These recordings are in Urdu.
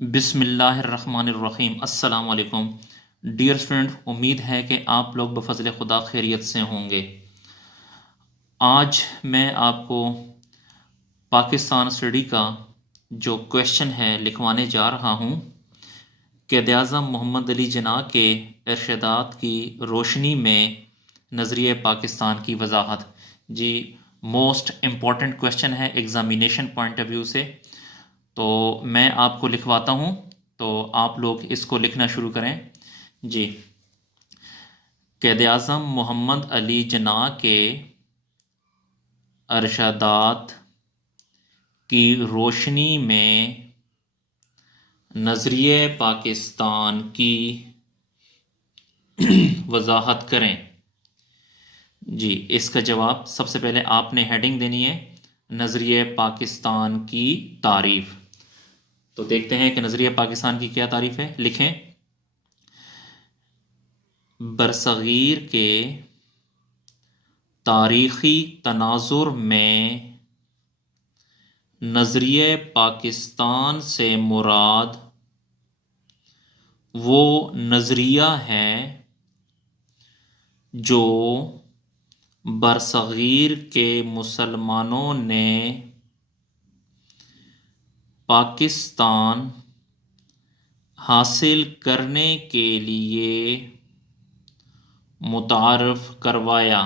بسم اللہ الرحمن الرحیم۔ السلام علیکم ڈیئر اسٹوڈنٹ، امید ہے کہ آپ لوگ بفضل خدا خیریت سے ہوں گے۔ آج میں آپ کو پاکستان اسٹڈی کا جو کویشچن ہے لکھوانے جا رہا ہوں۔ قائد اعظم محمد علی جناح کے ارشادات کی روشنی میں نظریہ پاکستان کی وضاحت۔ جی، موسٹ امپورٹنٹ کویشچن ہے ایگزامینیشن پوائنٹ آف ویو سے، تو میں آپ کو لکھواتا ہوں، تو آپ لوگ اس کو لکھنا شروع کریں۔ جی، قائد اعظم محمد علی جناح کے ارشادات کی روشنی میں نظریہ پاکستان کی وضاحت کریں۔ جی، اس کا جواب سب سے پہلے آپ نے ہیڈنگ دینی ہے، نظریہ پاکستان کی تعریف۔ تو دیکھتے ہیں کہ نظریہ پاکستان کی کیا تعریف ہے۔ لکھیں، برصغیر کے تاریخی تناظر میں نظریہ پاکستان سے مراد وہ نظریہ ہے جو برصغیر کے مسلمانوں نے پاکستان حاصل کرنے کے لیے متعارف کروایا،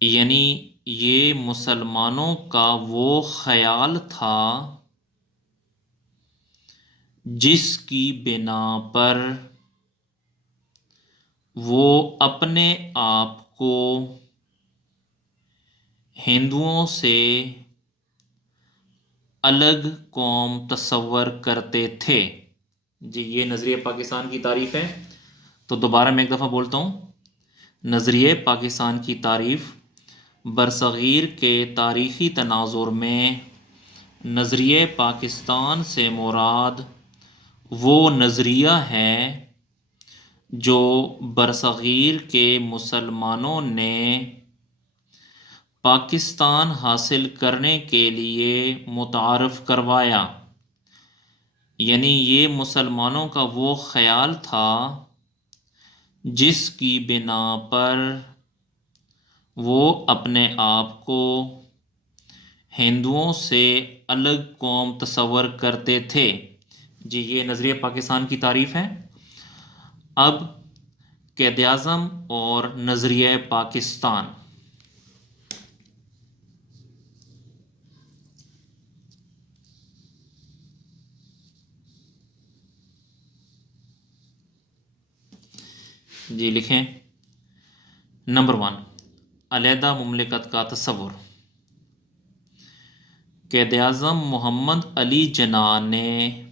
یعنی یہ مسلمانوں کا وہ خیال تھا جس کی بنا پر وہ اپنے آپ کو ہندوؤں سے الگ قوم تصور کرتے تھے۔ جی، یہ نظریہ پاکستان کی تعریف ہے۔ تو دوبارہ میں ایک دفعہ بولتا ہوں، نظریہ پاکستان کی تعریف: برصغیر کے تاریخی تناظر میں نظریہ پاکستان سے مراد وہ نظریہ ہے جو برصغیر کے مسلمانوں نے پاکستان حاصل کرنے کے لیے متعارف کروایا، یعنی یہ مسلمانوں کا وہ خیال تھا جس کی بنا پر وہ اپنے آپ کو ہندوؤں سے الگ قوم تصور کرتے تھے۔ جی، یہ نظریہ پاکستان کی تعریف ہے۔ اب قائد اعظم اور نظریہ پاکستان۔ جی، لکھیں، نمبر 1، علیحدہ مملکت کا تصور۔ قائد اعظم محمد علی جناح نے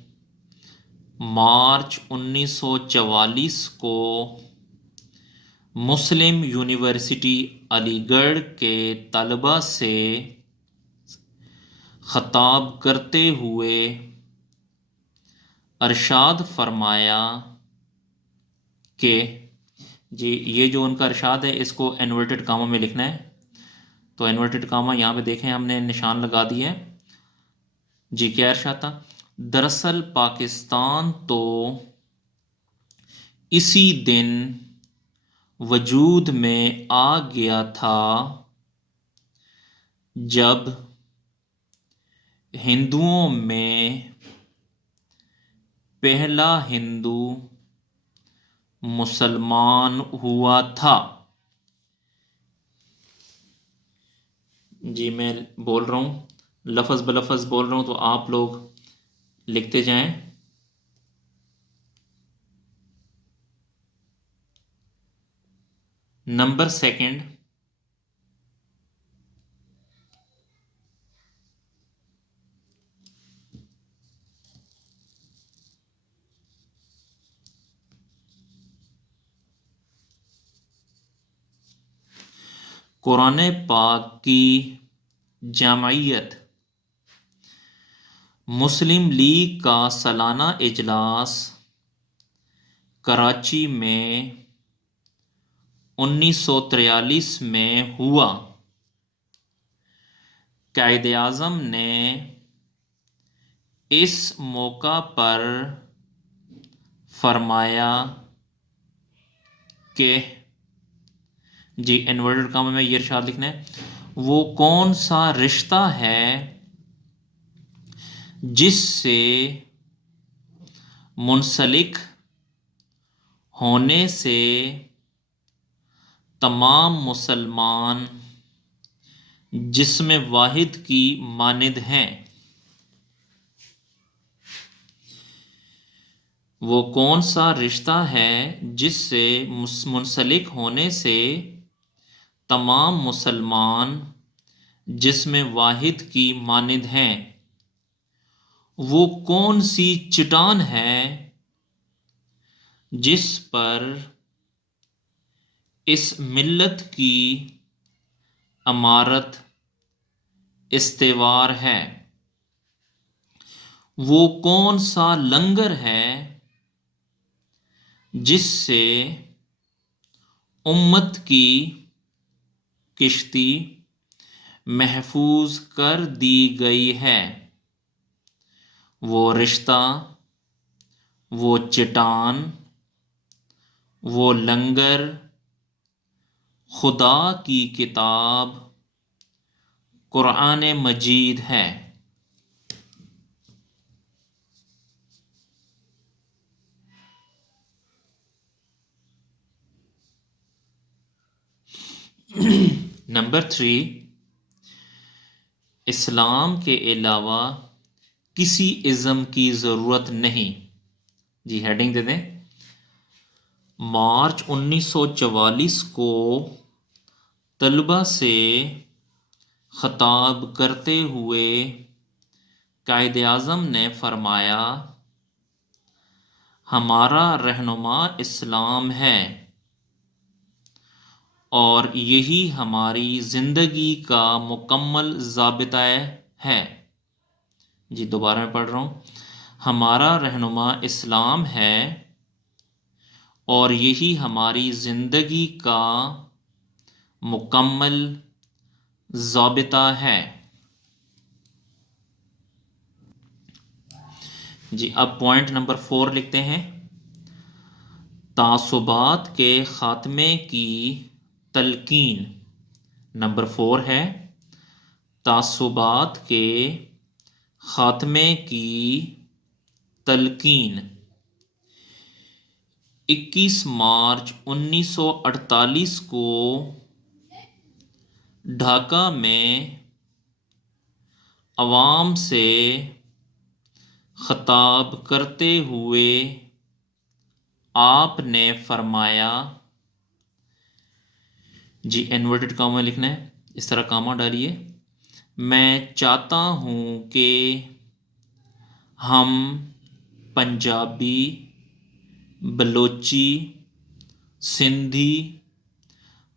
مارچ 1944 کو مسلم یونیورسٹی علی گڑھ کے طلباء سے خطاب کرتے ہوئے ارشاد فرمایا کہ، جی یہ جو ان کا ارشاد ہے اس کو انورٹڈ کاموں میں لکھنا ہے، تو انورٹڈ کامہ یہاں پہ دیکھیں ہم نے نشان لگا دیا ہے۔ جی، کیا ارشاد تھا؟ دراصل پاکستان تو اسی دن وجود میں آ گیا تھا جب ہندوؤں میں پہلا ہندو مسلمان ہوا تھا۔ جی، میں بول رہا ہوں، لفظ بلفظ بول رہا ہوں، تو آپ لوگ لکھتے جائیں۔ نمبر 2، قرآن پاک کی جامعیت۔ مسلم لیگ کا سالانہ اجلاس کراچی میں 1943 میں ہوا۔ قائد اعظم نے اس موقع پر فرمایا کہ جی انورٹڈ کاموں میں یہ ارشاد لکھنا ہے، وہ کون سا رشتہ ہے جس سے منسلک ہونے سے تمام مسلمان جسم واحد کی مانند ہیں۔ وہ کون سا رشتہ ہے جس سے منسلک ہونے سے تمام مسلمان جسم واحد کی مانند ہیں؟ وہ کون سی چٹان ہے جس پر اس ملت کی عمارت استوار ہے؟ وہ کون سا لنگر ہے جس سے امت کی کشتی محفوظ کر دی گئی ہے؟ وہ رشتہ، وہ چٹان، وہ لنگر خدا کی کتاب قرآن مجید ہے۔ نمبر 3، اسلام کے علاوہ کسی ازم کی ضرورت نہیں۔ جی ہیڈنگ دے دیں۔ مارچ 1944 کو طلبہ سے خطاب کرتے ہوئے قائد اعظم نے فرمایا، ہمارا رہنما اسلام ہے اور یہی ہماری زندگی کا مکمل ضابطہ ہے۔ جی دوبارہ میں پڑھ رہا ہوں، ہمارا رہنما اسلام ہے اور یہی ہماری زندگی کا مکمل ضابطہ ہے۔ جی اب پوائنٹ نمبر 4 لکھتے ہیں، تعصبات کے خاتمے کی تلقین۔ نمبر 4 ہے تعصبات کے خاتمے کی تلقین۔ 21 مارچ 1948 کو ڈھاکہ میں عوام سے خطاب کرتے ہوئے آپ نے فرمایا، جی انورٹڈ کاما لکھنا ہے، اس طرح کاما ڈالیے، میں چاہتا ہوں کہ ہم پنجابی، بلوچی، سندھی،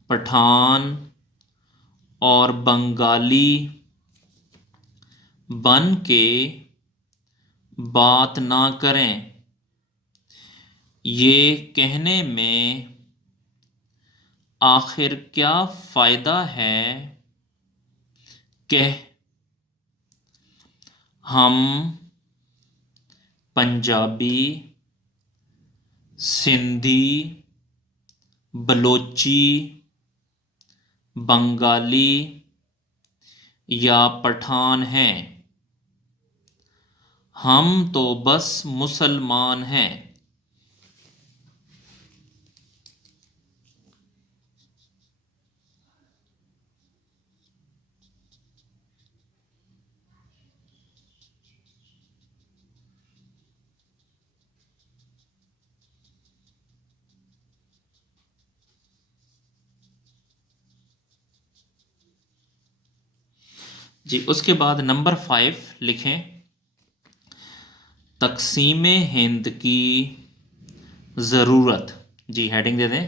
پٹھان اور بنگالی بن کے بات نہ کریں۔ یہ کہنے میں آخر کیا فائدہ ہے کہ ہم پنجابی، سندھی، بلوچی، بنگالی یا پٹھان ہیں، ہم تو بس مسلمان ہیں۔ جی اس کے بعد نمبر 5 لکھیں، تقسیم ہند کی ضرورت۔ جی ہیڈنگ دے دیں،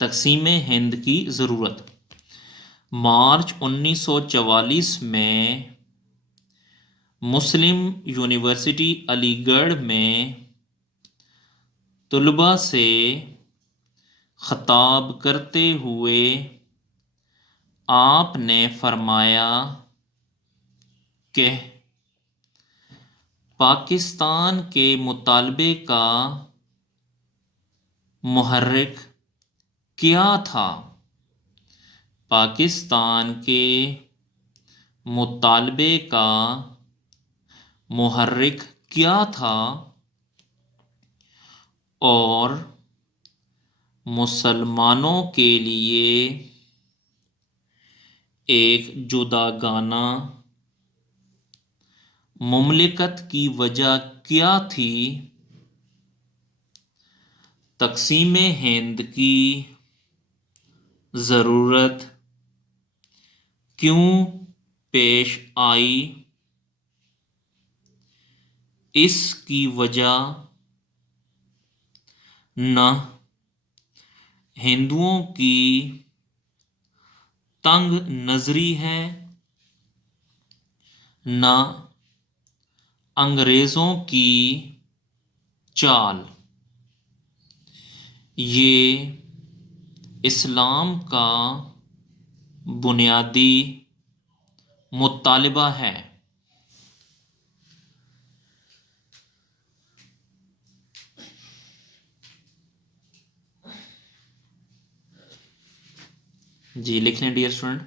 تقسیم ہند کی ضرورت۔ مارچ 1944 میں مسلم یونیورسٹی علی گڑھ میں طلباء سے خطاب کرتے ہوئے آپ نے فرمایا کہ پاکستان کے مطالبے کا محرک کیا تھا؟ پاکستان کے مطالبے کا محرک کیا تھا اور مسلمانوں کے لیے ایک جداگانہ مملکت کی وجہ کیا تھی؟ تقسیم ہند کی ضرورت کیوں پیش آئی؟ اس کی وجہ نہ ہندوؤں کی تنگ نظری ہے نہ انگریزوں کی چال۔ یہ اسلام کا بنیادی مطالبہ ہے۔ جی لکھ لیں ڈیئر اسٹوڈنٹ۔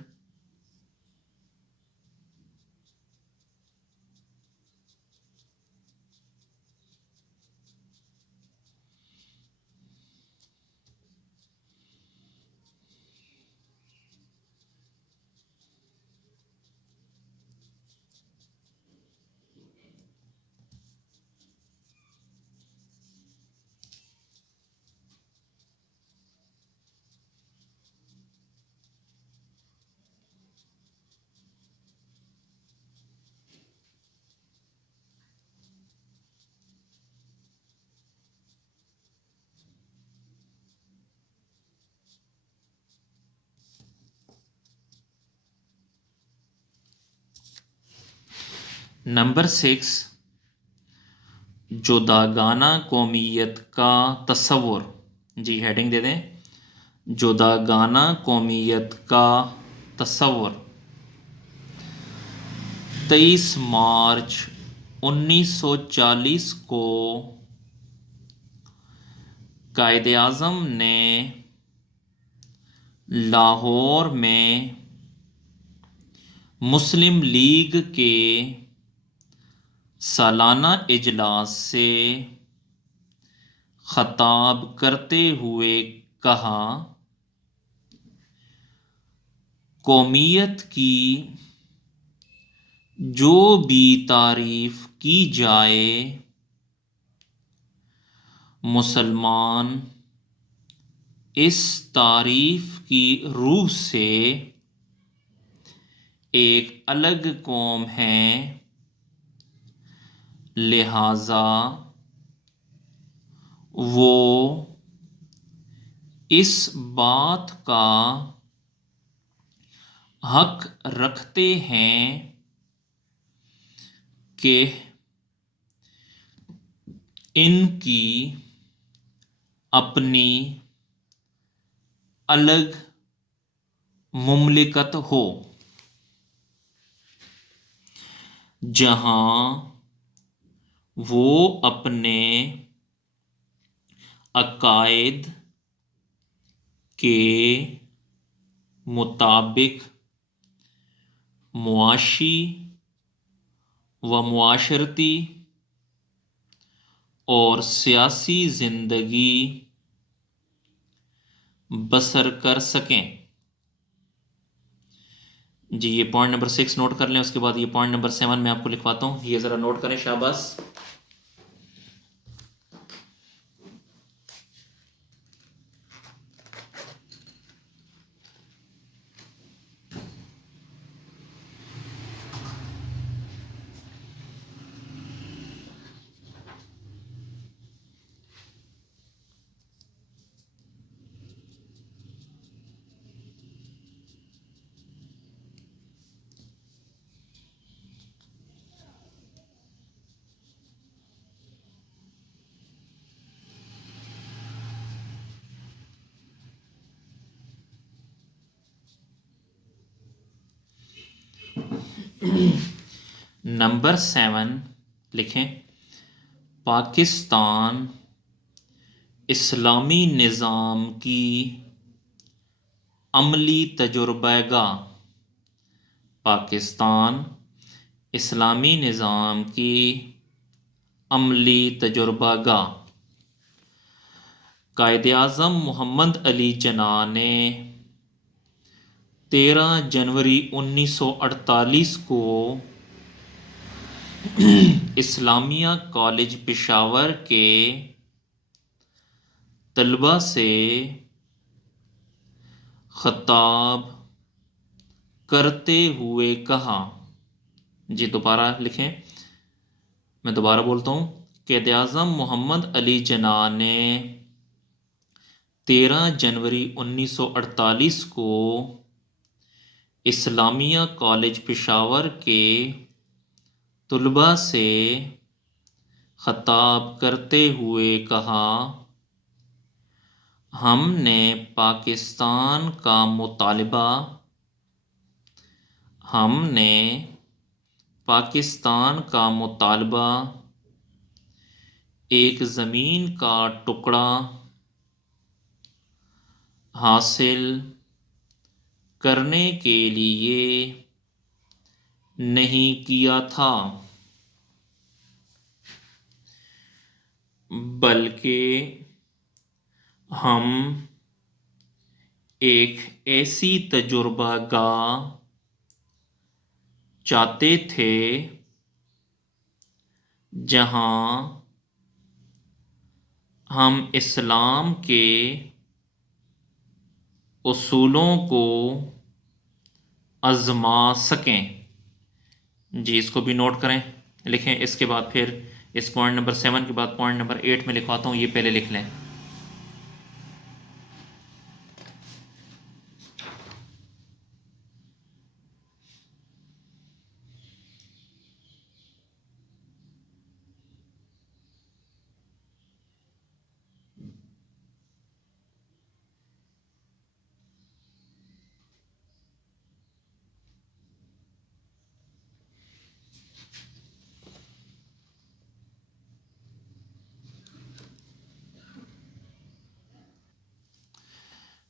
نمبر 6، جداگانہ قومیت کا تصور۔ جی ہیڈنگ دے دیں، جداگانہ قومیت کا تصور۔ 23 مارچ 1940 کو قائد اعظم نے لاہور میں مسلم لیگ کے سالانہ اجلاس سے خطاب کرتے ہوئے کہا، قومیت کی جو بھی تعریف کی جائے، مسلمان اس تعریف کی روح سے ایک الگ قوم ہیں، لہذا وہ اس بات کا حق رکھتے ہیں کہ ان کی اپنی الگ مملکت ہو، جہاں وہ اپنے عقائد کے مطابق معاشی و معاشرتی اور سیاسی زندگی بسر کر سکیں۔ جی یہ پوائنٹ نمبر 6 نوٹ کر لیں، اس کے بعد یہ پوائنٹ نمبر 7 میں آپ کو لکھواتا ہوں، یہ ذرا نوٹ کریں، شاباش۔ نمبر 7، لکھیں، پاکستان اسلامی نظام کی عملی تجربہ گاہ۔ پاکستان اسلامی نظام کی عملی تجربہ گاہ۔ قائد اعظم محمد علی جناح نے 13 جنوری 1948 کو اسلامیہ کالج پشاور کے طلباء سے خطاب کرتے ہوئے کہا، جی دوبارہ لکھیں، میں دوبارہ بولتا ہوں، قائد اعظم محمد علی جناح نے 13 جنوری 1948 کو اسلامیہ کالج پشاور کے طلباء سے خطاب کرتے ہوئے کہا، ہم نے پاکستان کا مطالبہ ایک زمین کا ٹکڑا حاصل کرنے کے لیے نہیں کیا تھا، بلکہ ہم ایک ایسی تجربہ گاہ چاہتے تھے جہاں ہم اسلام کے اصولوں کو آزما سکیں۔ جی اس کو بھی نوٹ کریں، لکھیں، اس کے بعد پھر اس پوائنٹ نمبر 7 کے بعد پوائنٹ نمبر 8 میں لکھواتا ہوں، یہ پہلے لکھ لیں۔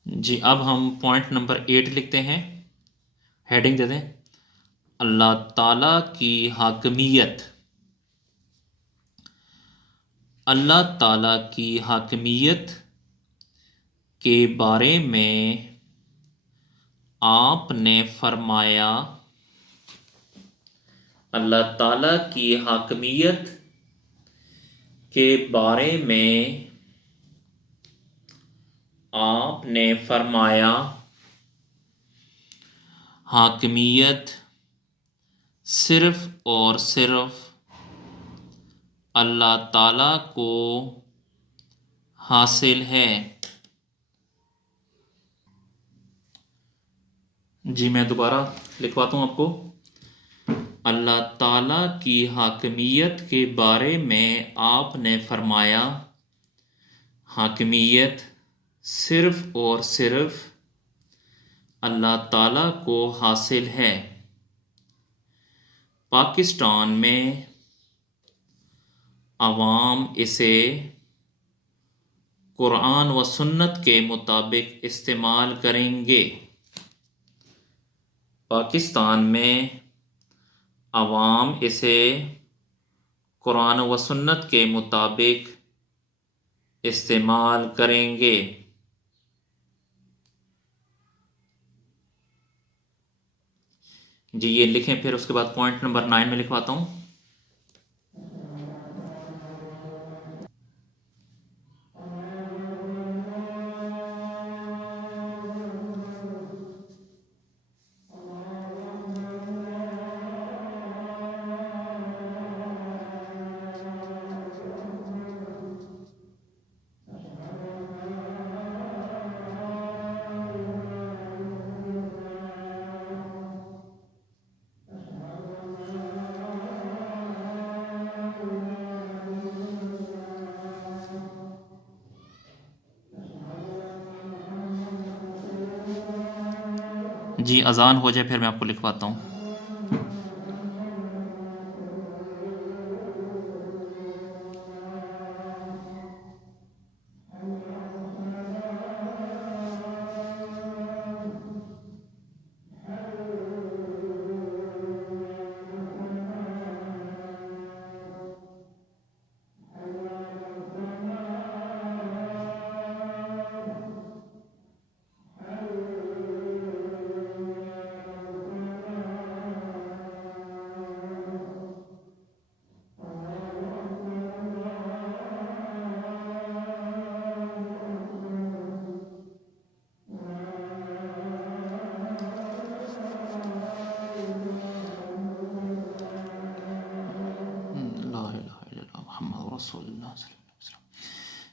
جی اب ہم پوائنٹ نمبر 8 لکھتے ہیں، ہیڈنگ دے دیں، اللہ تعالیٰ کی حاکمیت۔ اللہ تعالیٰ کی حاکمیت کے بارے میں آپ نے فرمایا، اللہ تعالیٰ کی حاکمیت کے بارے میں آپ نے فرمایا، حاکمیت صرف اور صرف اللہ تعالیٰ کو حاصل ہے۔ جی میں دوبارہ لکھواتا ہوں آپ کو، اللہ تعالیٰ کی حاکمیت کے بارے میں آپ نے فرمایا، حاکمیت صرف اور صرف اللہ تعالیٰ کو حاصل ہے۔ پاکستان میں عوام اسے قرآن و سنت کے مطابق استعمال کریں گے۔ پاکستان میں عوام اسے قرآن و سنت کے مطابق استعمال کریں گے۔ جی یہ لکھیں، پھر اس کے بعد پوائنٹ نمبر 9 میں لکھواتا ہوں، جی اذان ہو جائے پھر میں آپ کو لکھواتا ہوں۔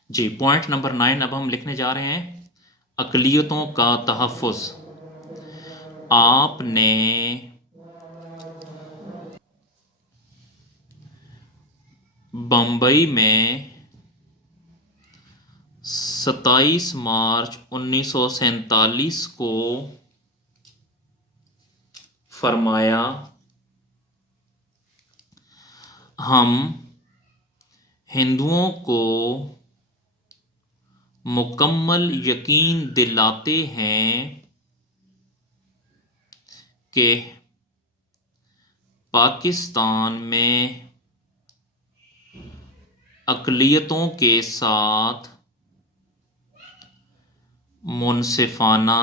جی پوائنٹ نمبر 9 اب ہم لکھنے جا رہے ہیں، اقلیتوں کا تحفظ۔ آپ نے بمبئی میں 27 مارچ 1947 کو فرمایا، ہم ہندوؤں کو مکمل یقین دلاتے ہیں کہ پاکستان میں اقلیتوں کے ساتھ منصفانہ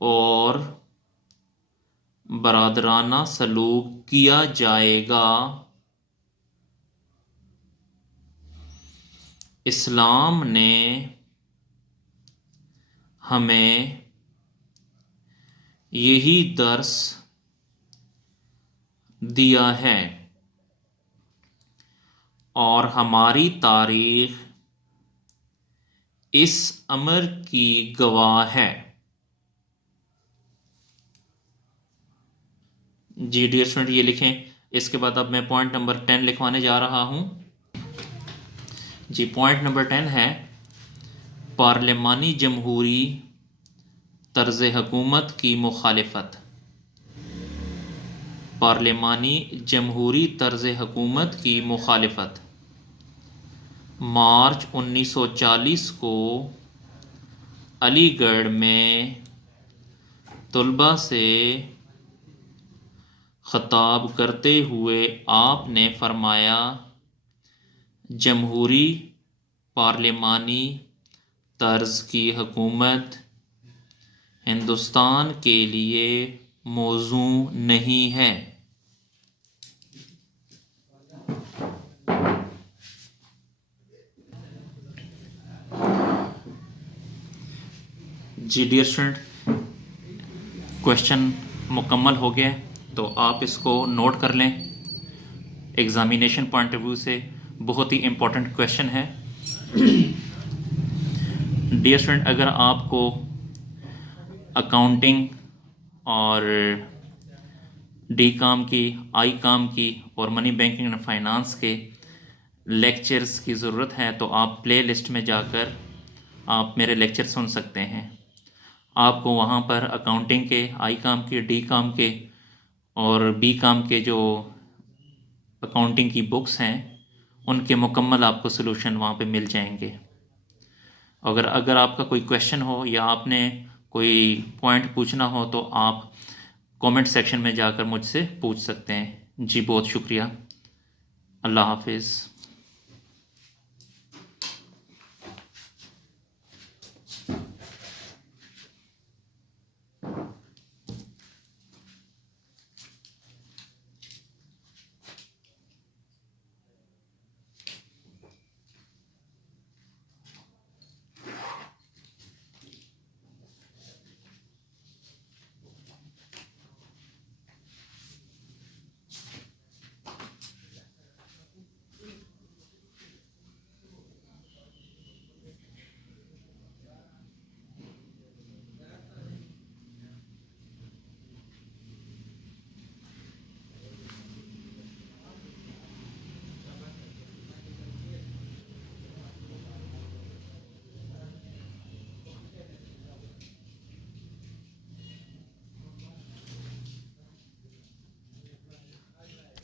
اور برادرانہ سلوک کیا جائے گا۔ اسلام نے ہمیں یہی درس دیا ہے اور ہماری تاریخ اس امر کی گواہ ہے۔ جی ڈیئر اسٹوڈنٹ یہ لکھیں۔ اس کے بعد اب میں پوائنٹ نمبر 10 لکھوانے جا رہا ہوں۔ جی پوائنٹ نمبر 10 ہے، پارلیمانی جمہوری طرز حکومت کی مخالفت۔ پارلیمانی جمہوری طرز حکومت کی مخالفت۔ مارچ 1940 کو علی گڑھ میں طلباء سے خطاب کرتے ہوئے آپ نے فرمایا، جمہوری پارلیمانی طرز کی حکومت ہندوستان کے لیے موزوں نہیں ہے۔ جی ڈیئر اسٹوڈنٹ کوشچن مکمل ہو گیا، تو آپ اس کو نوٹ کر لیں۔ ایگزامینیشن پوائنٹ آف ویو سے بہت ہی امپورٹنٹ کوشچن ہے۔ ڈیئر اسٹوڈنٹ اگر آپ کو اکاؤنٹنگ اور ڈی کام کی، آئی کام کی اور منی بینکنگ اینڈ فائنانس کے لیکچرز کی ضرورت ہے تو آپ پلے لسٹ میں جا کر آپ میرے لیکچر سن سکتے ہیں۔ آپ کو وہاں پر اکاؤنٹنگ کے، آئی کام کے، ڈی کام کے اور بی کام کے جو اکاؤنٹنگ کی بکس ہیں ان کے مکمل آپ کو سلوشن وہاں پہ مل جائیں گے۔ اگر آپ کا کوئی کویشچن ہو یا آپ نے کوئی پوائنٹ پوچھنا ہو تو آپ کومنٹ سیکشن میں جا کر مجھ سے پوچھ سکتے ہیں۔ جی بہت شکریہ، اللہ حافظ۔